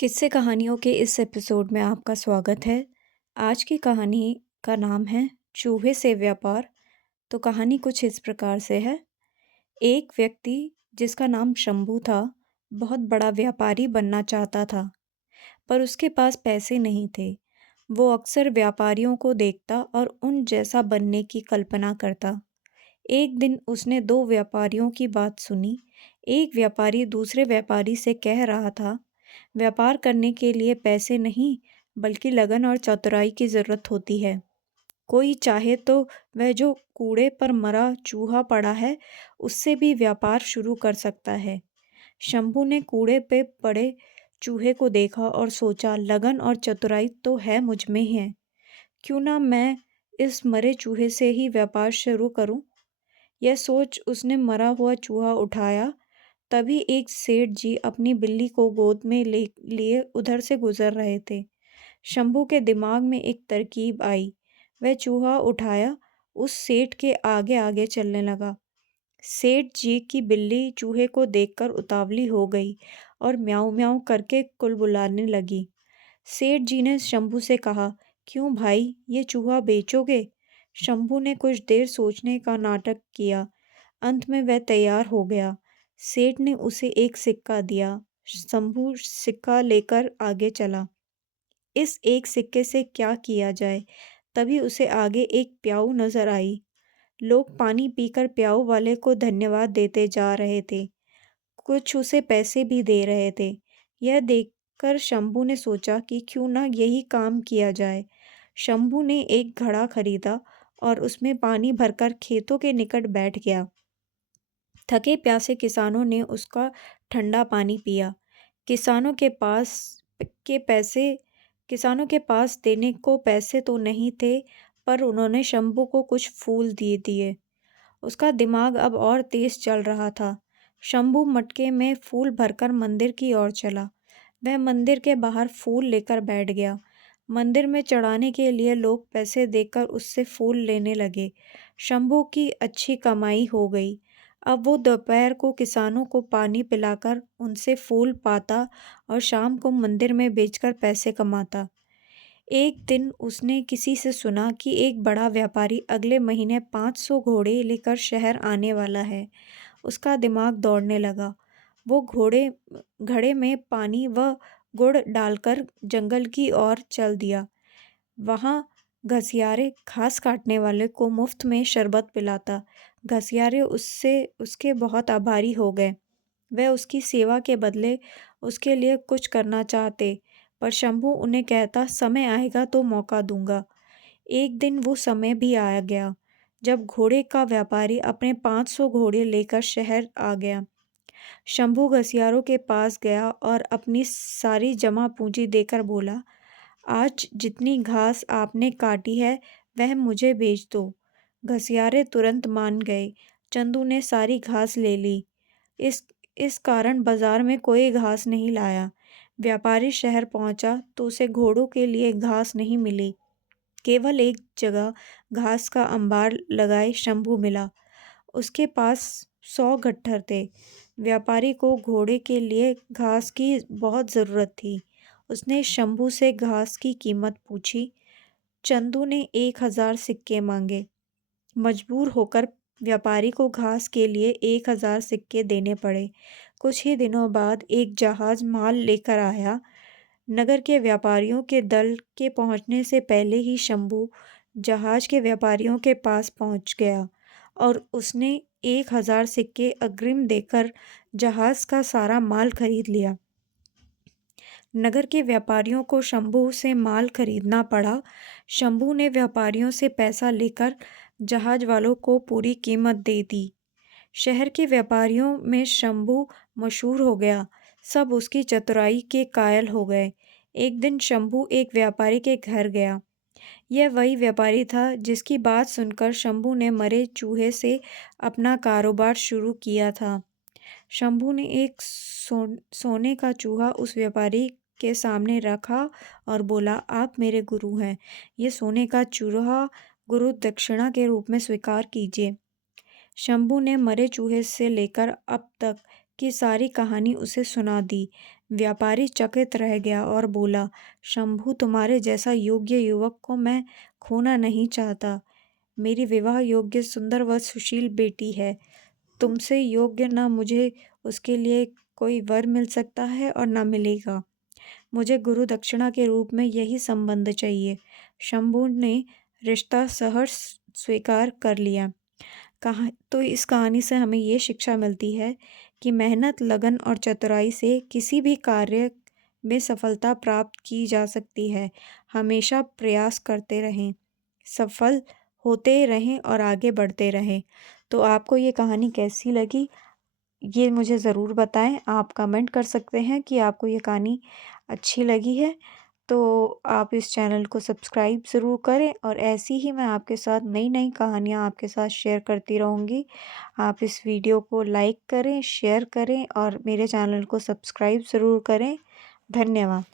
किस्से कहानियों के इस एपिसोड में आपका स्वागत है। आज की कहानी का नाम है चूहे से व्यापार। तो कहानी कुछ इस प्रकार से है। एक व्यक्ति जिसका नाम शंभू था, बहुत बड़ा व्यापारी बनना चाहता था, पर उसके पास पैसे नहीं थे। वो अक्सर व्यापारियों को देखता और उन जैसा बनने की कल्पना करता। एक दिन उसने दो व्यापारियों की बात सुनी। एक व्यापारी दूसरे व्यापारी से कह रहा था, व्यापार करने के लिए पैसे नहीं, बल्कि लगन और चतुराई की जरूरत होती है। कोई चाहे तो वह जो कूड़े पर मरा चूहा पड़ा है, उससे भी व्यापार शुरू कर सकता है। शंभू ने कूड़े पे पड़े चूहे को देखा और सोचा, लगन और चतुराई तो है मुझ में है, क्यों ना मैं इस मरे चूहे से ही व्यापार शुरू करूं। यह सोच उसने मरा हुआ चूहा उठाया। तभी एक सेठ जी अपनी बिल्ली को गोद में ले लिए उधर से गुजर रहे थे। शंभू के दिमाग में एक तरकीब आई। वह चूहा उठाया, उस सेठ के आगे आगे चलने लगा। सेठ जी की बिल्ली चूहे को देखकर उतावली हो गई और म्याऊं म्याऊं करके कुलबुलाने लगी। सेठ जी ने शंभू से कहा, क्यों भाई, ये चूहा बेचोगे? शंभू ने कुछ देर सोचने का नाटक किया। अंत में वह तैयार हो गया। सेठ ने उसे एक सिक्का दिया। शंभू सिक्का लेकर आगे चला। इस एक सिक्के से क्या किया जाए? तभी उसे आगे एक प्याऊ नजर आई। लोग पानी पीकर प्याऊ वाले को धन्यवाद देते जा रहे थे। कुछ उसे पैसे भी दे रहे थे। यह देखकर शंभू ने सोचा कि क्यों ना यही काम किया जाए। शंभू ने एक घड़ा खरीदा और उसमें पानी भरकर खेतों के निकट बैठ गया। थके प्यासे किसानों ने उसका ठंडा पानी पिया। किसानों के पास के पैसे किसानों के पास देने को पैसे तो नहीं थे, पर उन्होंने शंभू को कुछ फूल दिए दिए। उसका दिमाग अब और तेज चल रहा था। शंभू मटके में फूल भरकर मंदिर की ओर चला। वह मंदिर के बाहर फूल लेकर बैठ गया। मंदिर में चढ़ाने के लिए लोग पैसे देकर उससे फूल लेने लगे। शंभू की अच्छी कमाई हो गई। अब वो दोपहर को किसानों को पानी पिलाकर उनसे फूल पाता और शाम को मंदिर में बेचकर पैसे कमाता। एक दिन उसने किसी से सुना कि एक बड़ा व्यापारी अगले महीने 500 घोड़े लेकर शहर आने वाला है। उसका दिमाग दौड़ने लगा। वो घड़े में पानी व गुड़ डालकर जंगल की ओर चल दिया। वहाँ घसियारे घास काटने वाले को मुफ्त में शरबत पिलाता। घसियारे उसके बहुत आभारी हो गए। वह उसकी सेवा के बदले उसके लिए कुछ करना चाहते, पर शंभू उन्हें कहता, समय आएगा तो मौका दूंगा। एक दिन वो समय भी आ गया जब घोड़े का व्यापारी अपने 500 घोड़े लेकर शहर आ गया। शंभू घसियारों के पास गया और अपनी सारी जमा पूंजी देकर बोला, आज जितनी घास आपने काटी है वह मुझे बेच दो। घसियारे तुरंत मान गए। चंदू ने सारी घास ले ली। इस इस कारण बाजार में कोई घास नहीं लाया। व्यापारी शहर पहुंचा तो उसे घोड़ों के लिए घास नहीं मिली। केवल एक जगह घास का अंबार लगाए शंभू मिला। उसके पास 100 गट्ठर थे। व्यापारी को घोड़े के लिए घास की बहुत ज़रूरत थी। उसने शंभू से घास की कीमत पूछी। चंदू ने 1000 सिक्के मांगे। मजबूर होकर व्यापारी को घास के लिए 1000 सिक्के देने पड़े। कुछ ही दिनों बाद एक जहाज माल लेकर आया। नगर के व्यापारियों के दल के पहुंचने से पहले ही शंभू जहाज के व्यापारियों के पास पहुंच गया और उसने 1000 सिक्के अग्रिम देकर जहाज का सारा माल खरीद लिया। नगर के व्यापारियों को शंभू से माल खरीदना पड़ा। शंभू ने व्यापारियों से पैसा लेकर जहाज वालों को पूरी कीमत दे दी। शहर के व्यापारियों में शंभू मशहूर हो गया। सब उसकी चतुराई के कायल हो गए। एक दिन शंभू एक व्यापारी के घर गया। यह वही व्यापारी था जिसकी बात सुनकर शंभू ने मरे चूहे से अपना कारोबार शुरू किया था। शंभू ने एक सोने का चूहा उस व्यापारी के सामने रखा और बोला, आप मेरे गुरु हैं। ये सोने का चूहा गुरु दक्षिणा के रूप में स्वीकार कीजिए। शंभू ने मरे चूहे से लेकर अब तक की सारी कहानी उसे सुना दी। व्यापारी चकित रह गया और बोला, शंभू, तुम्हारे जैसा योग्य युवक को मैं खोना नहीं चाहता। मेरी विवाह योग्य सुंदर व सुशील बेटी है। तुमसे योग्य न मुझे उसके लिए कोई वर मिल सकता है और न मिलेगा। मुझे गुरु दक्षिणा के रूप में यही संबंध चाहिए। शंभू ने रिश्ता सहर्ष स्वीकार कर लिया। तो इस कहानी से हमें ये शिक्षा मिलती है कि मेहनत, लगन और चतुराई से किसी भी कार्य में सफलता प्राप्त की जा सकती है। हमेशा प्रयास करते रहें, सफल होते रहें और आगे बढ़ते रहें। तो आपको ये कहानी कैसी लगी, ये मुझे ज़रूर बताएं। आप कमेंट कर सकते हैं कि आपको ये कहानी अच्छी लगी है। तो आप इस चैनल को सब्सक्राइब ज़रूर करें और ऐसी ही मैं आपके साथ नई नई कहानियाँ आपके साथ शेयर करती रहूँगी। आप इस वीडियो को लाइक करें, शेयर करें और मेरे चैनल को सब्सक्राइब ज़रूर करें। धन्यवाद।